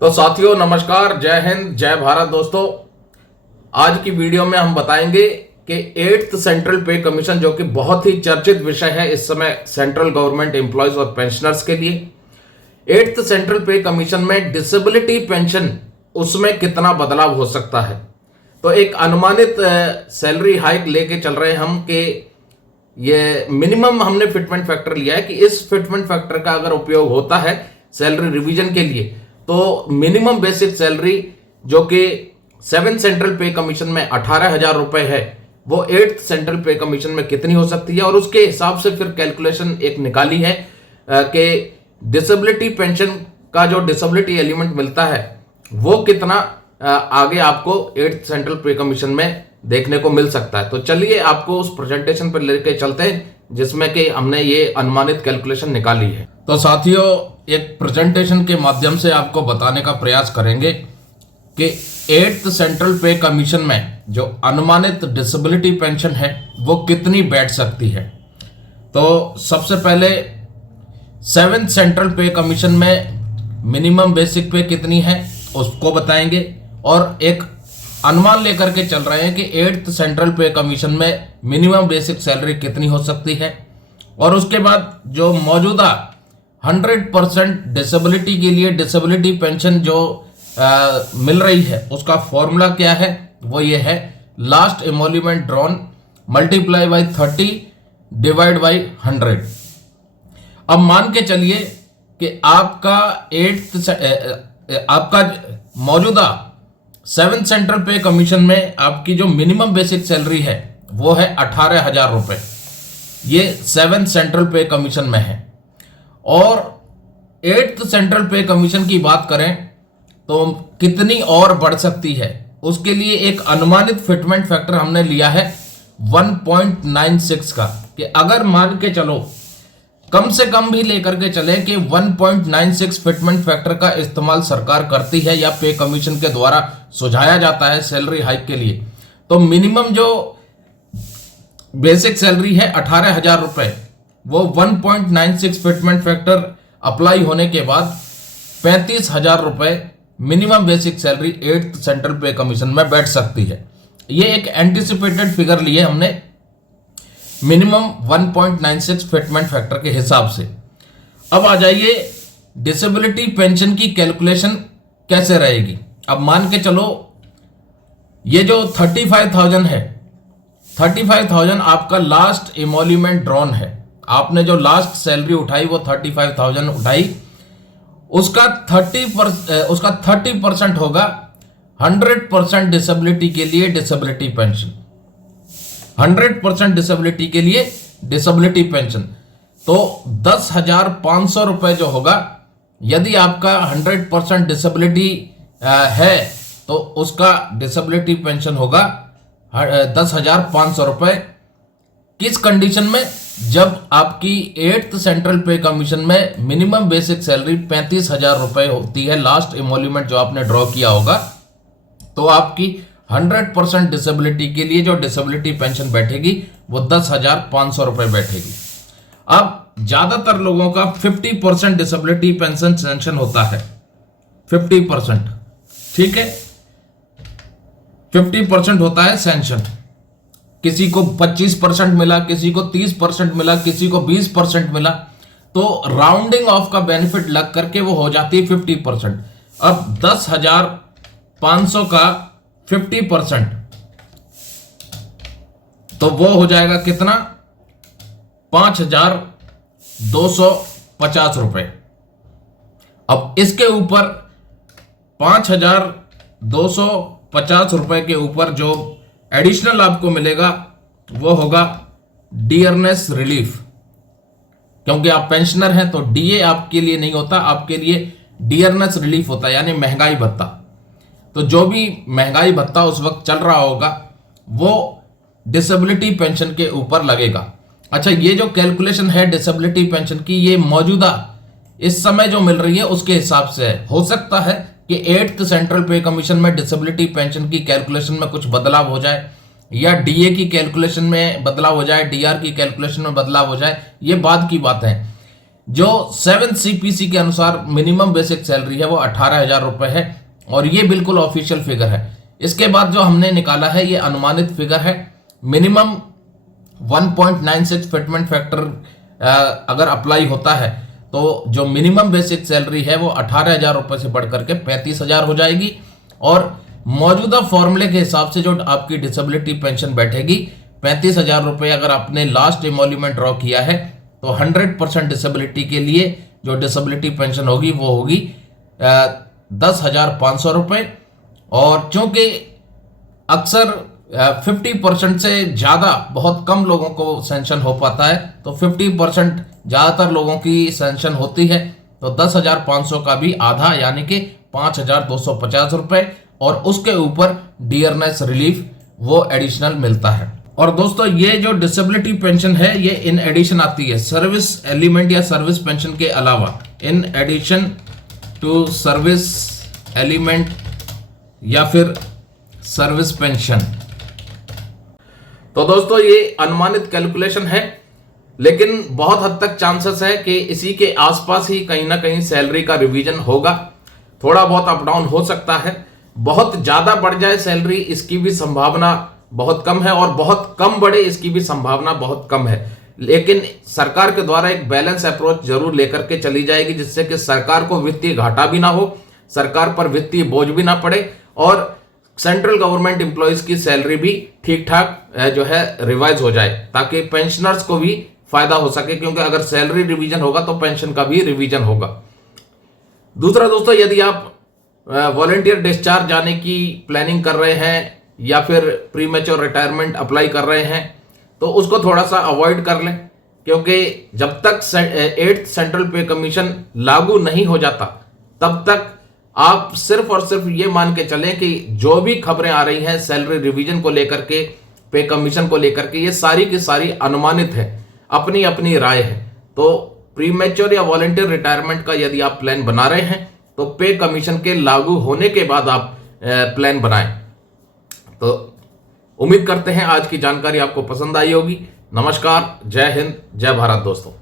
तो साथियों नमस्कार, जय हिंद, जय भारत। दोस्तों, आज की वीडियो में हम बताएंगे कि एट्थ सेंट्रल पे कमीशन, जो कि बहुत ही चर्चित विषय है इस समय सेंट्रल गवर्नमेंट एम्प्लॉयज और पेंशनर्स के लिए। एट्थ सेंट्रल पे कमीशन में डिसेबिलिटी पेंशन, उसमें कितना बदलाव हो सकता है। तो एक अनुमानित सैलरी हाइक लेके चल रहे हैं हम कि ये मिनिमम हमने फिटमेंट फैक्टर लिया है कि इस फिटमेंट फैक्टर का अगर उपयोग होता है सैलरी रिवीजन के लिए, तो मिनिमम बेसिक सैलरी जो कि 7 सेंट्रल पे कमीशन में 18,000 रुपए है, वो 8th सेंट्रल पे कमीशन में कितनी हो सकती है। और उसके हिसाब से फिर कैलकुलेशन एक निकाली है कि डिसेबिलिटी पेंशन का जो डिसेबिलिटी एलिमेंट मिलता है वो कितना आगे आपको 8th सेंट्रल पे कमीशन में देखने को मिल सकता है। तो चलिए आपको उस प्रेजेंटेशन पर लेके चलते हैं जिसमें कि हमने ये अनुमानित कैलकुलेशन निकाली है। तो साथियों, एक प्रेजेंटेशन के माध्यम से आपको बताने का प्रयास करेंगे कि 8th सेंट्रल पे कमीशन में जो अनुमानित डिसेबिलिटी पेंशन है वो कितनी बैठ सकती है। तो सबसे पहले 7th सेंट्रल पे कमीशन में मिनिमम बेसिक पे कितनी है उसको बताएंगे, और एक अनुमान लेकर के चल रहे हैं कि 8th सेंट्रल पे कमीशन में मिनिमम बेसिक सैलरी कितनी हो सकती है। और उसके बाद जो मौजूदा 100% डिसेबिलिटी के लिए डिसेबिलिटी पेंशन जो मिल रही है उसका फॉर्मूला क्या है, वो ये है last emolument drawn multiply by 30 divide by 100। अब मान के चलिए कि आपका मौजूदा 7 सेंट्रल पे कमीशन में आपकी जो मिनिमम बेसिक सैलरी है वो है 18,000 रुपए। ये 7 सेंट्रल पे कमीशन में है। और 8th सेंट्रल पे कमीशन की बात करें तो कितनी और बढ़ सकती है, उसके लिए एक अनुमानित फिटमेंट फैक्टर हमने लिया है 1.96 का, कि अगर मान के चलो कम से कम भी लेकर के चले कि 1.96 फिटमेंट फैक्टर का इस्तेमाल सरकार करती है या पे कमीशन के द्वारा सुझाया जाता है सैलरी हाइक के लिए, तो मिनिमम जो बेसिक सैलरी है 18,000 रुपए, वो 1.96 फिटमेंट फैक्टर अप्लाई होने के बाद 35,000 रुपए minimum basic salary 8th central पे कमीशन में बैठ सकती है। ये एक एंटिसिपेटेड फिगर लिए हमने मिनिमम 1.96 फिटमेंट फैक्टर के हिसाब से। अब आ जाइए डिसेबिलिटी पेंशन की कैलकुलेशन कैसे रहेगी। अब मान के चलो ये जो 35,000 है, 35,000 आपका लास्ट एमोल्यूमेंट ड्रॉन है। आपने जो लास्ट सैलरी उठाई वो 35,000 उठाई, उसका 30% होगा 100% डिसेबिलिटी के लिए डिसेबिलिटी पेंशन। 100% डिसेबिलिटी के लिए डिसेबिलिटी पेंशन तो 10,500 रुपए जो होगा, यदि आपका 100% डिसेबिलिटी है तो उसका डिसेबिलिटी पेंशन होगा 10,500 रुपए। किस कंडीशन में? जब आपकी 8th सेंट्रल पे कमीशन में मिनिमम बेसिक सैलरी 35,000 रुपए होती है, लास्ट एमोल्यूमेंट जो आपने ड्रॉ किया होगा, तो आपकी 100% डिसेबिलिटी के लिए जो डिसेबिलिटी पेंशन बैठेगी वो 10,500 रुपए बैठेगी। अब ज्यादातर लोगों का 50% डिसेबिलिटी पेंशन सेंक्शन होता है, 50%, ठीक है, 50% होता है सेंक्शन। किसी को 25% मिला, किसी को 30% मिला, किसी को 20% मिला, तो राउंडिंग ऑफ का बेनिफिट लग करके वो हो जाती है 50%। अब 10,500 का 50% तो वो हो जाएगा कितना? 5,250 रुपए। अब इसके ऊपर 5,250 रुपए के ऊपर जो एडिशनल आपको मिलेगा वो होगा डियरनेस रिलीफ, क्योंकि आप पेंशनर हैं तो डीए आपके लिए नहीं होता, आपके लिए डियरनेस रिलीफ होता है, यानी महंगाई भत्ता। तो जो भी महंगाई भत्ता उस वक्त चल रहा होगा वो डिसेबिलिटी पेंशन के ऊपर लगेगा। अच्छा, ये जो कैलकुलेशन है डिसेबिलिटी पेंशन की, ये मौजूदा इस समय जो मिल रही है उसके हिसाब से है। हो सकता है कि 8th सेंट्रल पे कमीशन में डिसेबिलिटी पेंशन की कैलकुलेशन में कुछ बदलाव हो जाए, या डीए की कैलकुलेशन में बदलाव हो जाए, डीआर की कैलकुलेशन में बदलाव हो जाए, ये बाद की बात है। जो 7 CPC के अनुसार मिनिमम बेसिक सैलरी है वो 18,000 रुपए है और ये बिल्कुल ऑफिशियल फिगर है। इसके बाद जो हमने निकाला है ये अनुमानित फिगर है। मिनिमम 1.96 फिटमेंट फैक्टर अगर अप्लाई होता है तो जो मिनिमम बेसिक सैलरी है वो 18,000 रुपए से बढ़कर के 35,000 हो जाएगी और मौजूदा फॉर्मूले के हिसाब से जो आपकी डिसेबिलिटी पेंशन बैठेगी 35,000 रुपए अगर आपने लास्ट इमोल्यूमेंट ड्रॉ किया है तो 100% डिसेबिलिटी के लिए जो डिसेबिलिटी पेंशन होगी वो होगी 10,500 रुपए। और चूंकि अक्सर 50% से ज़्यादा बहुत कम लोगों को सेंशन हो पाता है तो 50% ज़्यादातर लोगों की सेंशन होती है तो 10,500 का भी आधा यानी कि 5,250 रुपए और उसके ऊपर डियरनेस रिलीफ वो एडिशनल मिलता है। और दोस्तों ये जो डिसेबिलिटी पेंशन है ये इन एडिशन आती है सर्विस एलिमेंट या सर्विस पेंशन के अलावा, in addition to service element या फिर सर्विस पेंशन। तो दोस्तों ये अनुमानित कैलकुलेशन है लेकिन बहुत हद तक चांसेस है कि इसी के आसपास ही कहीं ना कहीं सैलरी का रिवीजन होगा। थोड़ा बहुत अप डाउन हो सकता है, बहुत ज्यादा बढ़ जाए सैलरी इसकी भी संभावना बहुत कम है और बहुत कम बढ़े इसकी भी संभावना बहुत कम है। लेकिन सरकार के द्वारा एक बैलेंस अप्रोच जरूर लेकर के चली जाएगी जिससे कि सरकार को वित्तीय घाटा भी ना हो, सरकार पर वित्तीय बोझ भी ना पड़े और सेंट्रल गवर्नमेंट एम्प्लॉयज की सैलरी भी ठीक ठाक जो है रिवाइज हो जाए ताकि पेंशनर्स को भी फायदा हो सके, क्योंकि अगर सैलरी रिवीजन होगा तो पेंशन का भी रिवीजन होगा। दूसरा दोस्तों, यदि आप वॉलंटियर डिस्चार्ज जाने की प्लानिंग कर रहे हैं या फिर प्रीमेच्योर रिटायरमेंट अप्लाई कर रहे हैं तो उसको थोड़ा सा अवॉइड कर लें, क्योंकि जब तक 8th सेंट्रल पे कमीशन लागू नहीं हो जाता तब तक आप सिर्फ और सिर्फ ये मान के चलें कि जो भी खबरें आ रही हैं सैलरी रिवीजन को लेकर के, पे कमीशन को लेकर के, ये सारी की सारी अनुमानित है, अपनी अपनी राय है। तो प्रीमेच्योर या वॉलंटियर रिटायरमेंट का यदि आप प्लान बना रहे हैं तो पे कमीशन के लागू होने के बाद आप प्लान बनाएं। तो उम्मीद करते हैं आज की जानकारी आपको पसंद आई होगी। नमस्कार, जय हिंद, जय भारत दोस्तों।